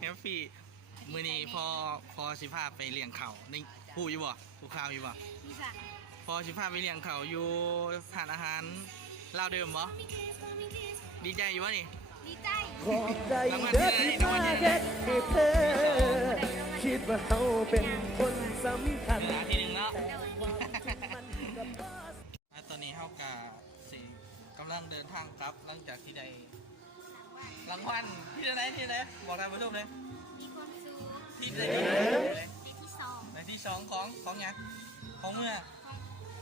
แฮปปี้มือนี้พอสิพาไปเลี้ยงเขานี่ผู้อยู่บ่ผู้ข่าวอยู่บ่พอสิพาไปเลี้ยงเขาอยู่ทานอาหารลาวเดิมบ่ดีใจอยู่บ่นี่ดีใจขอบใจเด้อที่มาเฮ็ดให้เธอคิดว่าเขาเป็นคนสำคัญทีหนึ่งแล้วตอนนี้เฮากะสิกำลังเดินทางกลับหลังจากที่ได้รางวัลที่ไหนบอกทางผู้ชมเลยมีความสุขที่ได้ในที่สองของยังของเมื่อ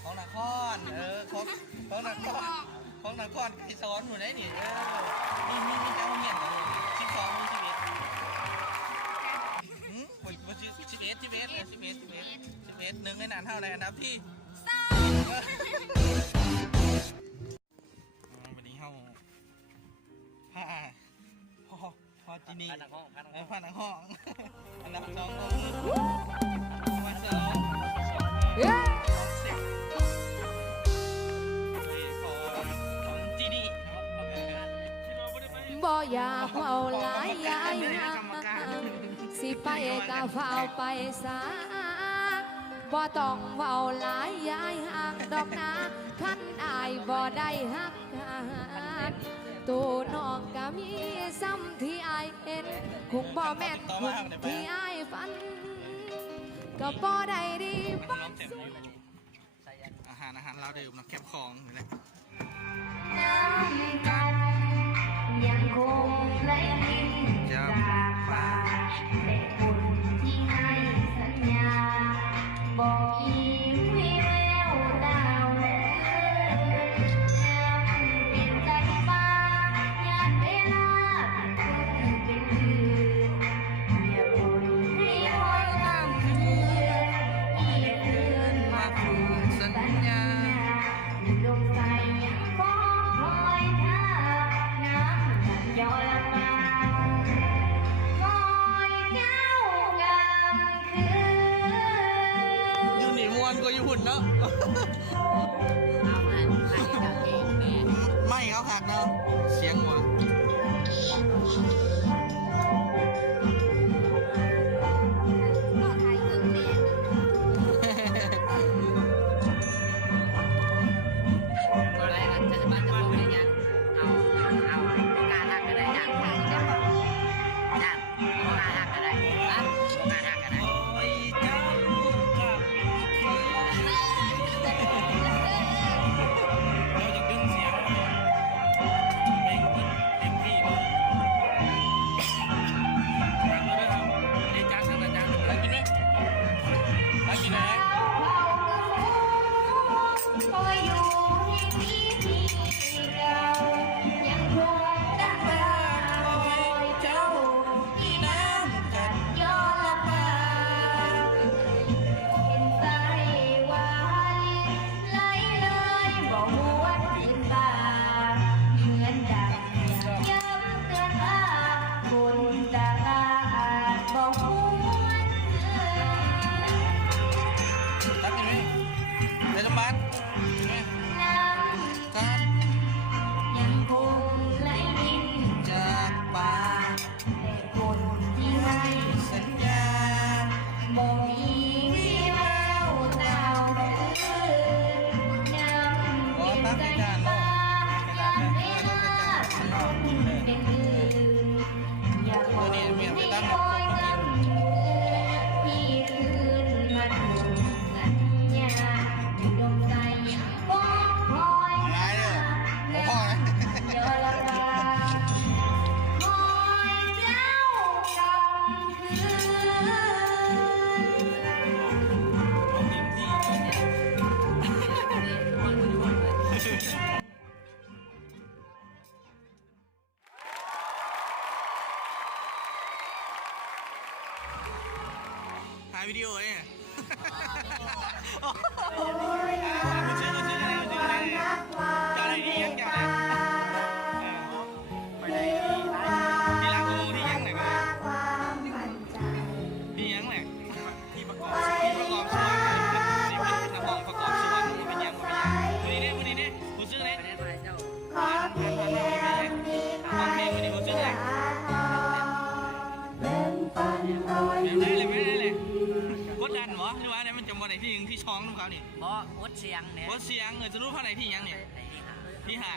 ของนครของนครไก่ซ้อนหนูได้นี่มีเจ้าเมียน12มี11หนึ่งในนั้นเท่าไรอันดับที่วันนี้เฮาพอจีนี่ผ้าหนังห้องอันดับ2มาเซลบ่อยากเว้าหลายยายสิไปกะเฝ้าไปซาบ่ต้องเว้าหลายยายหักดอกนาคันอายบ่ได้หักกันตัวน้องก็มีซ้ำที่อายเห็นคงบ่แม่นคนที่อายฝันก็บ่ได้ดีบ่อาหารเราเดิมนะแคบของนี่แหละยังคงไร้ลิ้นจากปากแต่คนที่ให้สัญญาบอกมีวิแววดาวยังเป็นใจฟ้ายามเวลาเป็นคืนอย่าบ่นให้คอยทำเพื่ออีกเดือนมาคืนสัญญาลงใจฟ้องคอยท่าน้ำย้อนมาคอยเจ้ากำคืนอยู่นี่มวนก็อยู่หุ่นเนาะไม่เขาหักเนาะเสียงหัวถ่ายวิดีโอเนี่ยมันชื่ออะไรจะอะไรดียังจะไปไหนที่ร้านกูที่ยังไหนก็ที่ยังไหนที่ประกอบส่วนนี่เป็นนักร้องประกอบส่วนมันเป็นยังวันนี้กูซื้อไหนขอเพลงวันนี้กูซื้อไหน 2น้ำเขานี่ บอโอ๊ตเสียงเนี่ย ว่าเสียงจะรู้เท่าไหร่ที่ยังเนี่ย ไอ้ที่หา ที่หา